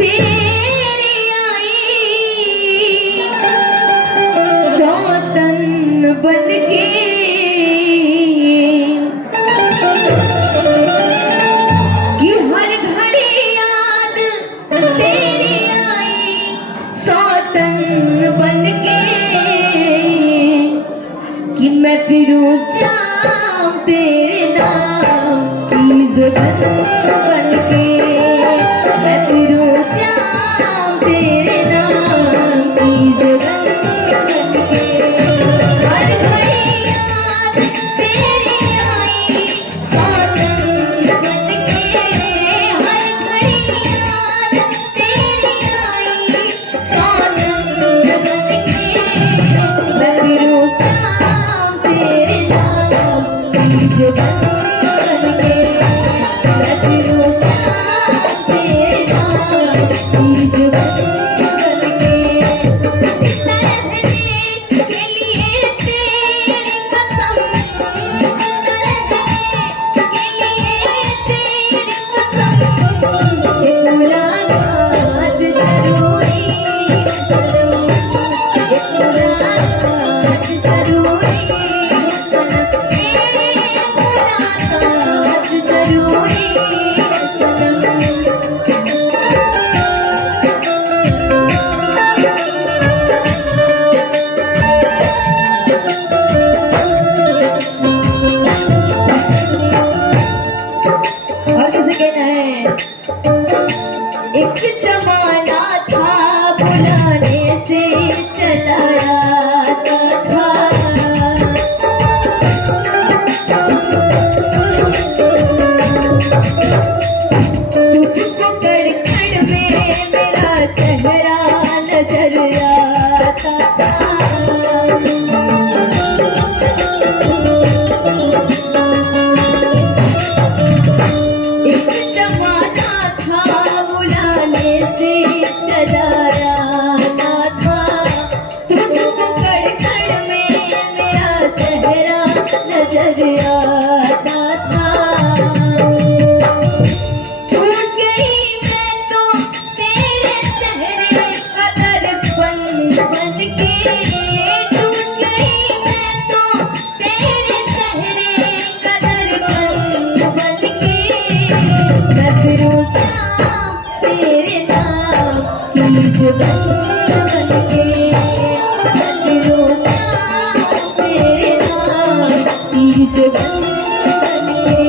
तेरी आई सौतन बनके, कि हर घड़ी याद तेरी आई सौतन बनके, कि मैं फिरूं श्याम तेरे नाम की जुबान बनके, मैं फिरूं श्याम तेरे नाम की जुबान बनके। हर घड़ी याद तेरी आई सौतन बनके, हर घड़ी याद तेरी आई सौतन बनके, मैं फिरूं श्याम तेरे नाम की जुबान बनके, मैं फिरूं श्याम तेरे नाम की जुबान बनके। जिंदा रहने के लिए तेरी कसम, जिंदा रहने के लिए तेरी कसम, एक मुलाकात जरूरी सनम, एक मुलाकात जरूरी सनम, एक मुलाकात जरूरी सनम। और किसे कहना है, एक जमाना था बुलाने से चला आता था, तुझको कड़कड़ में मेरा चेहरा नजर आता था। एक जमाना था बुलाने से चला आता था, तुझको कड़कड़ में मेरा चेहरा नजर आता था। टूट गई मैं तो तेरे चेहरे का दर्पण बनके, टूट गई मैं तो तेरे चेहरे का दर्पण बनके, मैं फिरूं श्याम तेरे नाम की जुबान बनके, मैं फिरूं श्याम तेरे नाम की जुबान बनके।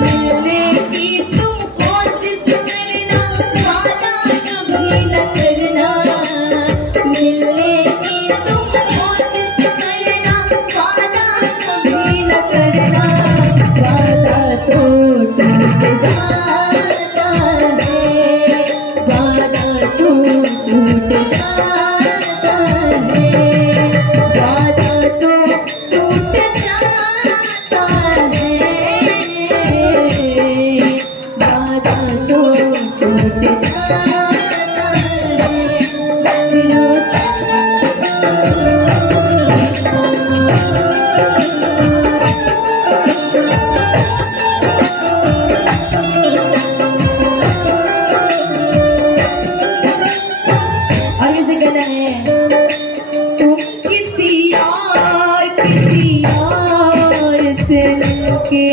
मिलने की तुम कोशिश करना, वादा कभी न करना, मिलने की तुम कोशिश करना, वादा कभी न करना, वादा तो टूट जाता है, वादा तो टूट जाता है, वादा तो टूट जाता है, वादा तो टूट जाता है। फिरूं और किसे कहना है, तुम किसी और से मिलके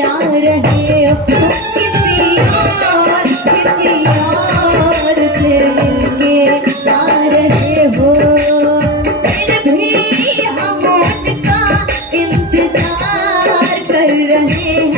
आ रहे हो, तुम किसी और से मिलके आ रहे हो, फिर भी हम उनका इंतजार कर रहे हैं,